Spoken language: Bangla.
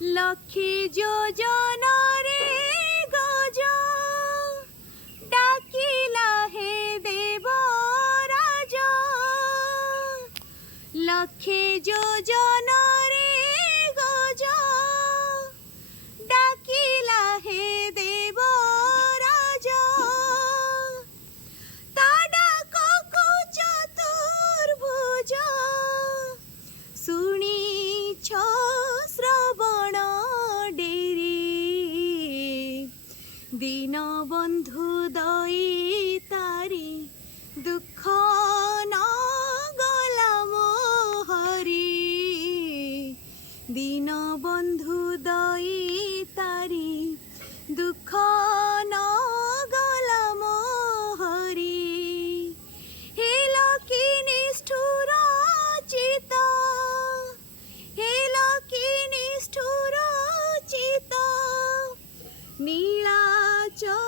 লক্ষ্মী যোজনারে গজ ডাকিলা হে দেবরাজ। লক্ষ্মী যোজনারে গজ ডাকিলা হে দেবরাজ। তা ডাককু চতুর্ভুজ শুনিছ শ্রবণ ডেরি। দীনবন্ধু দয়িতারি দুঃখ ন গলা মোহরি। দীনবন্ধু দয়িতারি দুঃখ ন গলা মোহরি। হে লক্ষ্মী নিষ্ঠুর চিত, হে লক্ষ্মী নিষ্ঠুর চিত নীলাচল